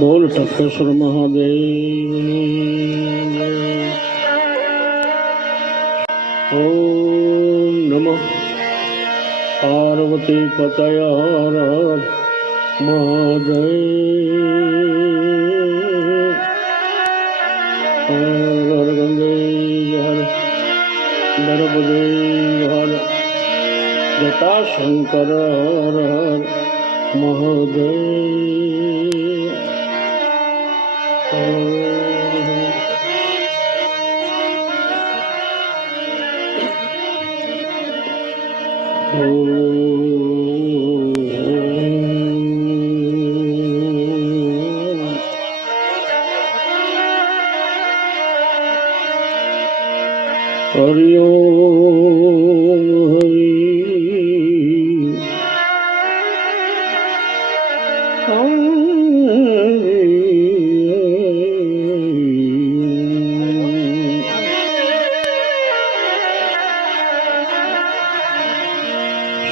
बोल टकेश्वर महादेव। ओम नमः पार्वती पतये हर हर महादेव। हर हर गंगे हर नर्मदे हर जटा शंकर हर हर महादेव। हरि ओम हरि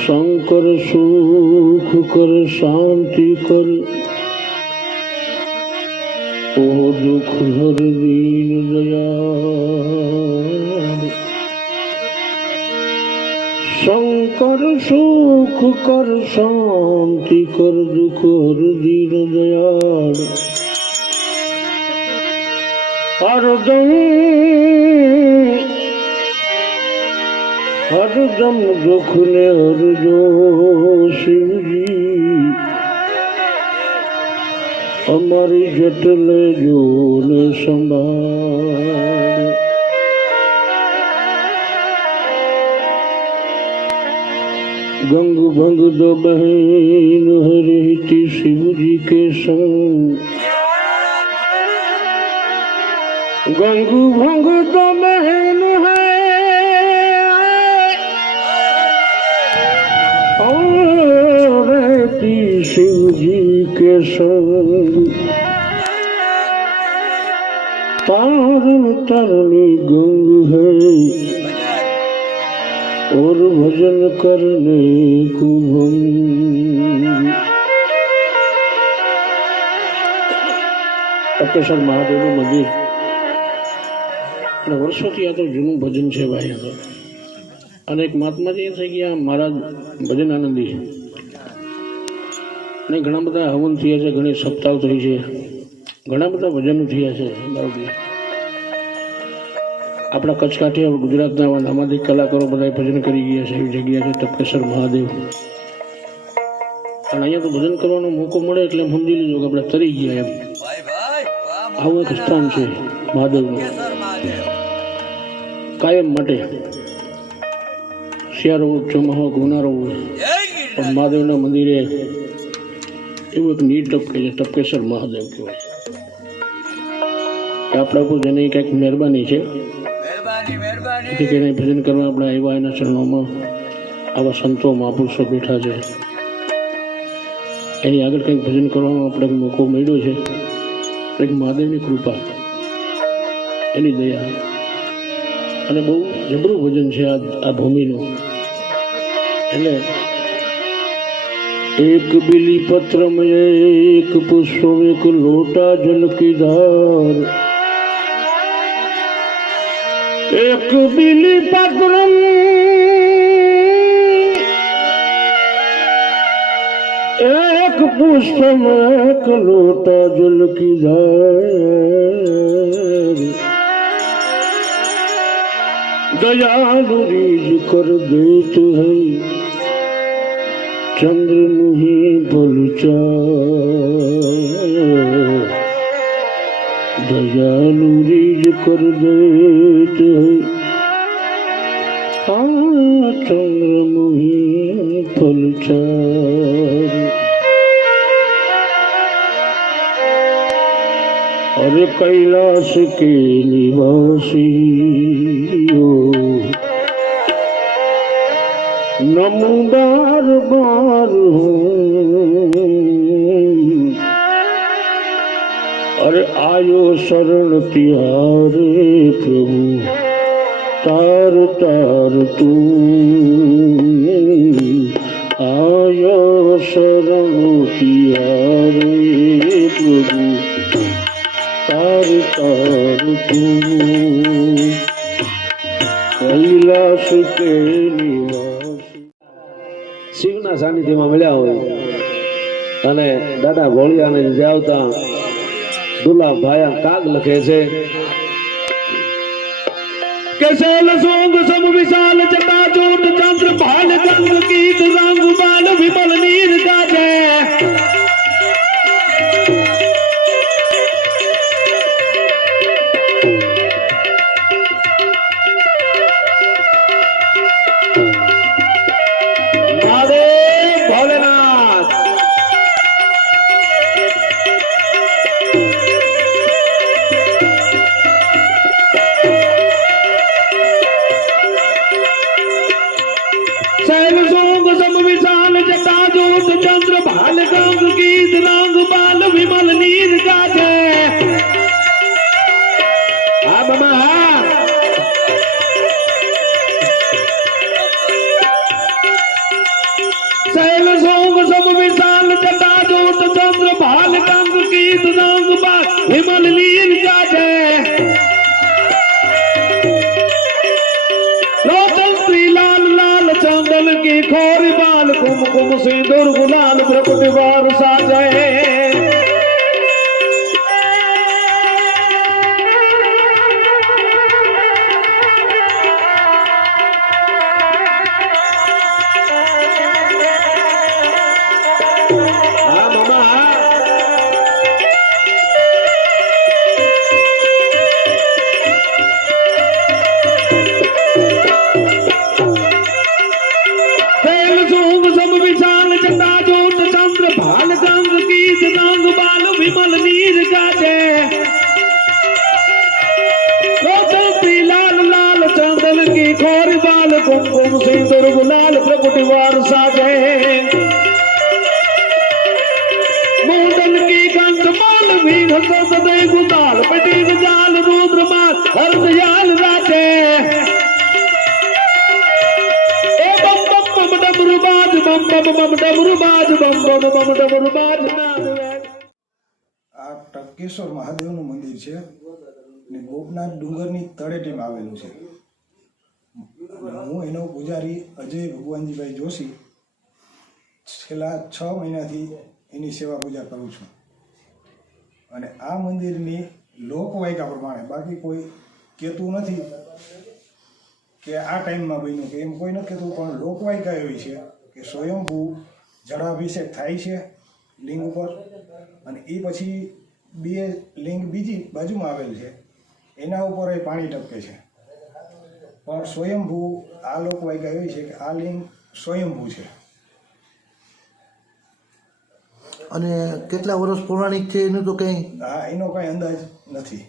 शंकर सुख कर शांति कर, ओ दुख हर दीन दयाल। शंकर सुख कर शांति कर, दुख हर दीन दयाल। हरदम दुख ने हर जो शिव जी, हमारी जटले जो ने संभाल। गंग भंग दो बहन हरिति शिव जी के संग। गंग भंग दो बहन है शिव जी के संग। तार तरनी गंग है और भजन करने को भंग। टकेश्वर महादेव નું મંદિર અને વર્ષોથી આ તો જૂનું ભજન છે ભાઈ। આ તો અને એક મહાત્માજી થઈ ગયા મહારાજ ભજન આનંદી, અને ઘણા બધા હવન થયા છે, ઘણી સપ્તાહ થઈ છે, ઘણા બધા ભજનો થયા છે બરાબર। આપણા કચ્છ કાઠિયાવાડ ગુજરાતના નામાધિક કલાકારો બધા ભજન કરી ગયા છે એવી જગ્યા છે ટપકેશ્વર મહાદેવ। અને અહીંયા તો ભજન કરવાનો મોકો મળે એટલે સમજી લેજો કે આપણે તરી ગયા એમ। આવું એક સ્થાન છે મહાદેવનું કાયમ માટે। શિયાળો હોય, ચોમાસો હોય, ઉનાળો હોય, પણ મહાદેવના મંદિરે એવું એક નીર ટપકે છે, ટપકેશ્વર મહાદેવ કહેવાય છે। આપણા ઉપર જેની કંઈક મહેરબાની છે, કે એને ભજન કરવા આપણે આવ્યા એના ચરણોમાં આવા સંતો મહાપુરુષો બેઠા છે, એની આગળ કંઈક ભજન કરવાનો આપણે મોકો મળ્યો છે। એક મહાદેવની કૃપા, એની દયા, અને બહુ જબરું ભજન છે આ ભૂમિનું। એટલે एक बिली पत्र में एक पुष्प में एक लोटा जल की धार। एक बिली पत्र में एक पुष्प में एक लोटा जल की धार। दयालु रीझ कर देते हैं चंद्रमुही बलुचार। दयालु रीझ कर देते हैं चंद्रमुही बलुचार। अरे कैलाश के निवासी नमो बार बार अरे आयो शरण तिहारे प्रभु तार तार तू શરણ તિહારે પ્રભુ તાર તાર તું કૈલાસ કે નિવાસ શિવના સાનિધ્યમાં મળ્યા હોય અને દાદા ભોળિયાને આવતા દુલા ભાયા કાગ લખે છે કે શૈલ સોંગ સમ વિશાલ જટાજૂટ ચંદ્ર ભાલ ગંગ ગીત રંગ બાલ વિમલ નીર ગાજે चंद्र भाल गंग गीत रंग बाल विमल नीर गाजे हा बाबा हा शैल सोंग सम विशाल जटाजूट चंद्र भाल गंग गीत रंग बाल विमल नीर गाजे लोचन लाल लाल चंदन की खोरी बाल कुमकुम सिंदूर गुलाल प्रकट वार साजे कुमकुम सिंदूर गुलाल प्रकट वार साजे मुंडन की कंठ माल भी सदय गुलाल पटी जाल रुद्र माल हरदयाल राजे ए बम बम बम डमरू बाज बम बम बम डमरू बाज बम बम बम डमरू बाज नाद આ ટપકેશ્વર મહાદેવનું મંદિર છે ને ગોપનાથ ડુંગરની તળેટીમાં આવેલું છે. હું એનો પૂજારી અજય ભગવાનજીભાઈ જોશી છેલ્લા 6 મહિનાથી એની સેવા પૂજા કરું છું. અને આ મંદિરની લોકવાયકા પ્રમાણે, બાકી કોઈ કહેતું નથી કે આ ટાઈમમાં બન્યું કે એમ કોઈ નથી કહેતું, પણ લોકવાયકા એવી છે કે સ્વયંભૂ જળાભિષેક થાય છે લિંગ ઉપર, અને એ પછી 2 લિંગ બીજી બાજુમાં આવેલ છે એના ઉપર એ પાણી ટપકે છે. પણ સ્વયંભૂ આ લોકવાયકા એવી છે કે આ લિંગ સ્વયંભૂ છે. અને કેટલા વર્ષ પૌરાણિક છે એનું તો કંઈ? હા, એનો કાંઈ અંદાજ નથી.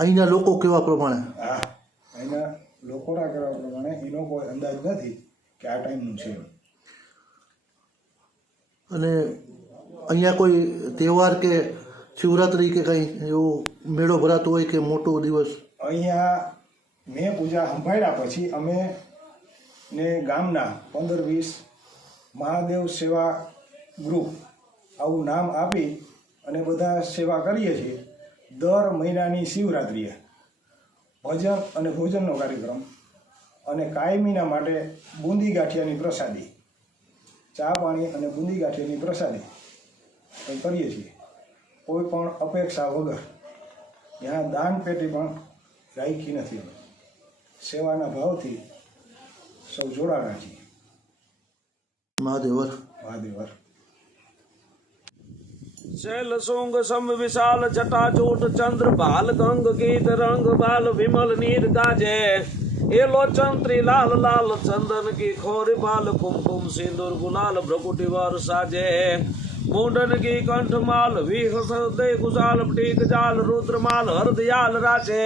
અહીંના લોકો કેવા પ્રમાણે? હા, અહીંના લોકોના કહેવા પ્રમાણે એનો કોઈ અંદાજ નથી કે આ ટાઈમનું છે. અને અહીંયા કોઈ તહેવાર કે શિવરાત્રિ કે કંઈ એવો મેળો ભરાતો હોય કે મોટો દિવસ? અહીંયા મેં પૂજા સંભાળ્યા પછી અમે ને ગામના 15-20 મહાદેવ સેવા ગ્રુપ આવું નામ આપી અને બધા સેવા કરીએ છીએ. દર મહિનાની શિવરાત્રિએ ભજન અને ભોજનનો કાર્યક્રમ અને કાયમીના માટે બુંદી ગાંઠિયાની પ્રસાદી, ચા પાણી અને બુંદી ગાંઠિયાની પ્રસાદી કરીએ છીએ, કોઈ પણ અપેક્ષા વગર. ત્યાં દાન પેટી પણ રાખી નથી. સેવાના ભાવથી સૌ જોડાણા છીએ. મહાદેવર મહાદેવર. शैल सोंग सम विशाल जटाजूट चंद्र भाल गंग गीत रंग बाल विमल नीर गाजे ए लोचन त्रिलाल लाल चंदन की खोरी बाल कुमकुम सिंदूर गुलाल भ्रकुटी वार साजे मुंडन की कंठ माल वीह सदय गुजाल टीक जाल रुद्र माल हरदयाल राचे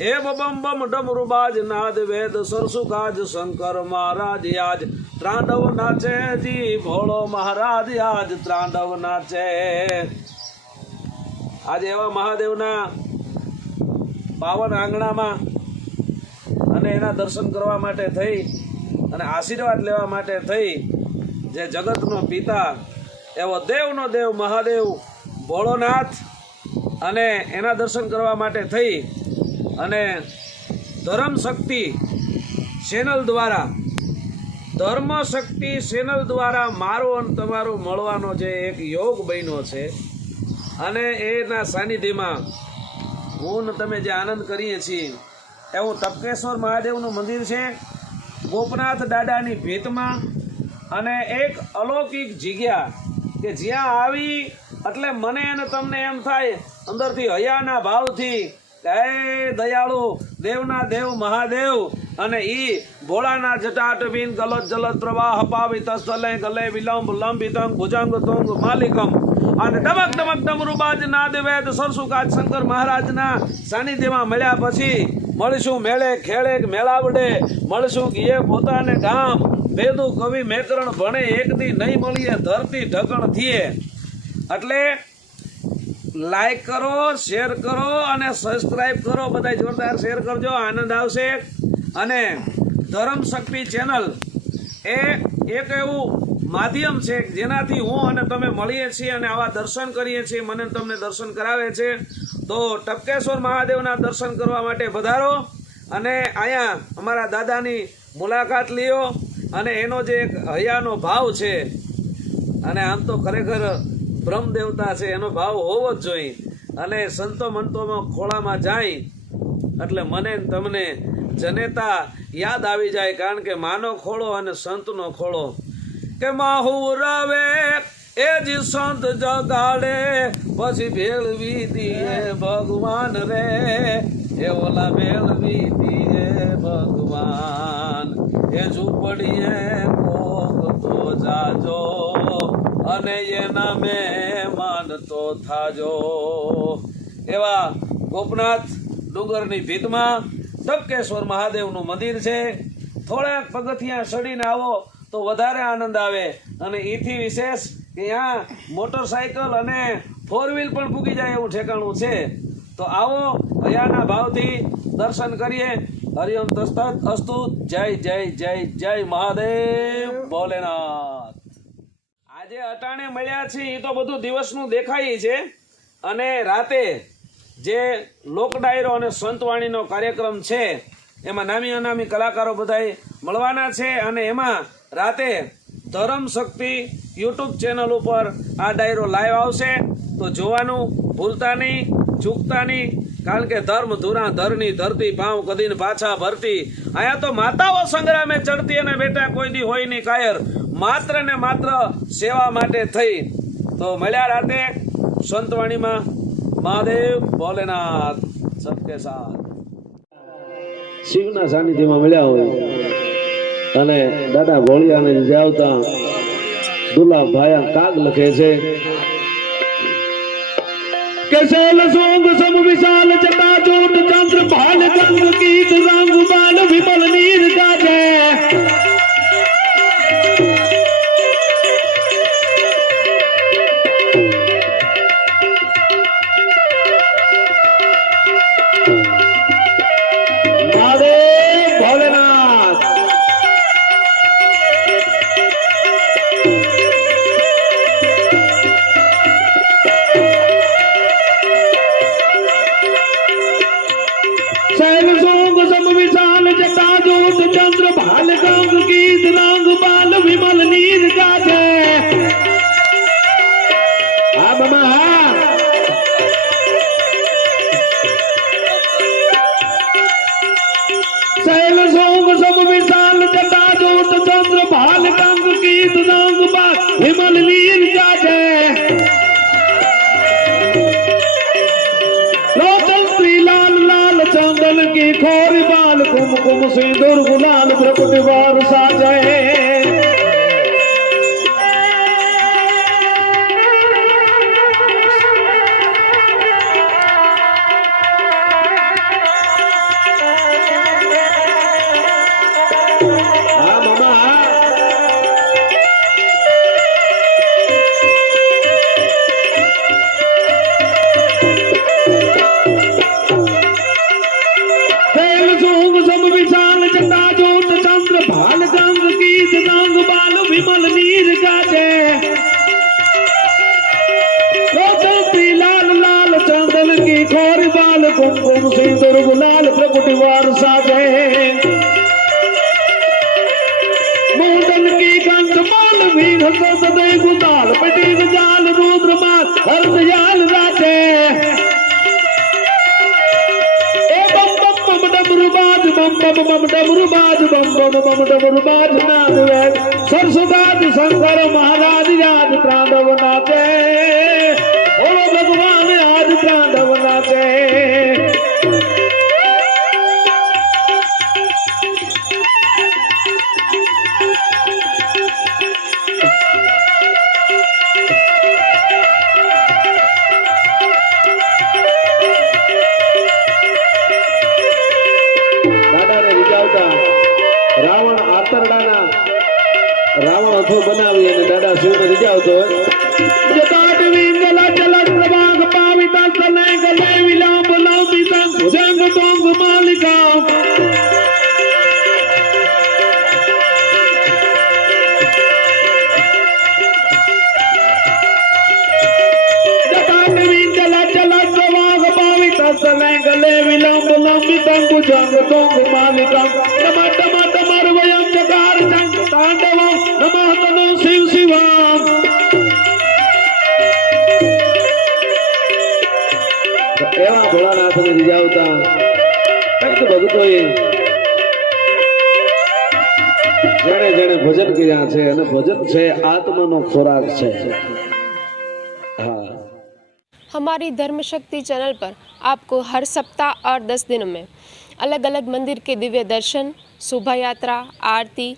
ए बम बम डमरू बाज नाद वेद सरसु गाज शंकर महाराज आज ત્રાંડવ નાચે જી ભોળો મહારાજ આજ ત્રાંડવ નાચે. આજે એવા મહાદેવના પાવન આંગણામાં અને એના દર્શન કરવા માટે થઈ અને આશીર્વાદ લેવા માટે થઈ જે જગતનો પિતા એવો દેવનો દેવ મહાદેવ ભોળોનાથ અને એના દર્શન કરવા માટે થઈ અને ધર્મ શક્તિ ચેનલ દ્વારા મારો અને તમારો મળવાનો જે એક યોગ બન્યો છે અને એના સાનિધ્યમાં હું ને તમે જે આનંદ કરીએ છીએ એવું ટપકેશ્વર મહાદેવનું મંદિર છે ગોપનાથ દાદાની ભેટમાં અને એક અલૌકિક જગ્યા કે જ્યાં આવી એટલે મને અને તમને એમ થાય અંદરથી હયાના ભાવથી હે દયાળુ દેવના દેવ મહાદેવ અને ઈ ભોળાના જટાટબીન ગલત જલત પ્રવાહ પાવિત સ્થલે ગલે વિલંબ લંબિતંગ ભુજંગ તુંગ માલિકમ અને ડમક ડમક ડમરુબાજ નાદ વેદ સરસુકાજ શંકર મહારાજના સાનિધ્યમાં મળ્યા પછી મળશું મેળે ખેડે મેળાવડે મળશું એ પોતાને ગામ વેદુ કવિ મેકરણ ભણે એકથી નહીં મળીએ ધરતી ઢકણ થઈએ એટલે લાઈક કરો શેર કરો અને સબસ્ક્રાઇબ કરો બધા જોરદાર શેર કરજો આનંદ આવશે અને ધર્મ શક્તિ ચેનલ એ એક એવું માધ્યમ છે જેનાથી હું અને તમે મળીએ છીએ અને આવા દર્શન કરીએ છીએ મને તમને દર્શન કરાવે છે તો ટપકેશ્વર મહાદેવના દર્શન કરવા માટે પધારો અને અહીંયા અમારા દાદાની મુલાકાત લ્યો અને એનો જે એક હૈયાનો ભાવ છે અને આમ તો ખરેખર બ્રહ્મ દેવતા છે એનો ભાવ હોવો જ જોઈએ અને સંતો મંતોમાં ખોળામાં જાય એટલે મને તમને જનેતા યાદ આવી જાય કારણ કે માનો ખોળો અને સંતનો ખોળો કે માહુ રવે એ જ સંત જગાડે પછી ભેળવી દીએ ભગવાન રે એ ઓલા ભેળવી દીએ ભગવાન એ ઝૂંપડીએ ભોગ તો જાજો અને એના મહેમાન તો થાજો એવા ગોપનાથ ડુંગરની ભીતમાં ટપકેશ્વર મહાદેવનું મંદિર છે થોડાક પગથિયા ચડીને આવો તો વધારે આનંદ આવે અને એથી વિશેષ કે અહીંયા મોટરસાયકલ અને 4 વ્હીલ પણ પૂગી જાય એવું ઠેકાણું છે તો આવો હયાના ભાવથી દર્શન કરીએ હરિઓમ તસ્તત અસ્તુ જય જય જય જય મહાદેવ ભોલેનાથ આજે અટાણે મળ્યા છે એ તો બધું દિવસનું દેખાય છે અને રાતે જે લોક ડાયરો અને સંતવાણીનો કાર્યક્રમ છે એમાં નામી અનામી કલાકારો બધાય મળવાના છે અને એમાં રાતે ધર્મ શક્તિ યુટ્યુબ ચેનલ ઉપર આ ડાયરો લાઈવ આવશે તો જોવાનું ભૂલતા નહીં ચૂકતા નહીં કારણ કે ધર્મ ધુરા ધરની ધરતી પાઉં કદીને પાછા ભરતી અહીંયા તો માતાઓ સંગ્રામે ચડતી અને બેટા કોઈ દી હોય નહીં કાયર માત્ર ને માત્ર સેવા માટે થઈ તો મળ્યા રાતે સંતવાણીમાં મહાદેવ ભોલેનાથ સબકે સાથ શિવના સાનિધ્યમાં મળ્યા હોય અને દાદા ભોળિયાને જાવતા દુલા ભાયા કાગ લખે છે કે શૈલ સોંગ સમ વિશાલ જટા જોટ ચંદ્ર ભાલ ગંગ ગીત રંગ બાલ વિમલ નીર ગાજે कुम सिंदूर गुलाल प्रकट वार साजाए विमल नीर सको सदै गुदाल पटी जाल रुद्र मात हर दयाल राते ए बम बम बम डमरुबाज बम बम बम डमरुबाज बम बम बम डमरुबाज नाद वेद सरस्वती शंकर महाराज आज तांडव नाचे बोलो भगवान आज तांडव नाचे રાવણ આતરડાના રાવણ અથો બનાવી અને દાદા શિવને રીજાવતો જટાટ વિંગલા જલક પ્રભાગ પાવિતા સલે ગલે વિલાપ લાંબિતા ભુજંગ ટોંગ માલિકા જટાટ વિંગલા જલક પ્રભાગ પાવિતા સલે ગલે વિલાપ લાંબિતા ભુજંગ ટોંગ માલિકા शिव शिवाम एवा भोलानाथ ने रिजावता भक्त भगतोए जेने जेने भजन किया छे अने भजन छे आत्मानो खोराक छे। हाँ, हमारी धर्म शक्ति चैनल पर आपको हर सप्ताह और 10 दिनों में अलग अलग मंदिर के दिव्य दर्शन, शोभा यात्रा, आरती,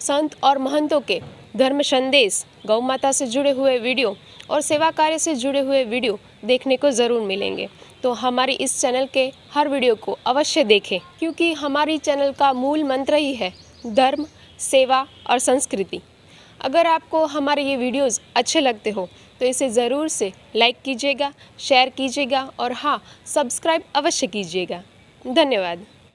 संत और महंतों के धर्म संदेश, गौ माता से जुड़े हुए वीडियो और सेवा कार्य से जुड़े हुए वीडियो देखने को ज़रूर मिलेंगे। तो हमारी इस चैनल के हर वीडियो को अवश्य देखें, क्योंकि हमारी चैनल का मूल मंत्र ही है धर्म, सेवा और संस्कृति। अगर आपको हमारे ये वीडियोस अच्छे लगते हो तो इसे ज़रूर से लाइक कीजिएगा, शेयर कीजिएगा और हाँ, सब्सक्राइब अवश्य कीजिएगा। धन्यवाद।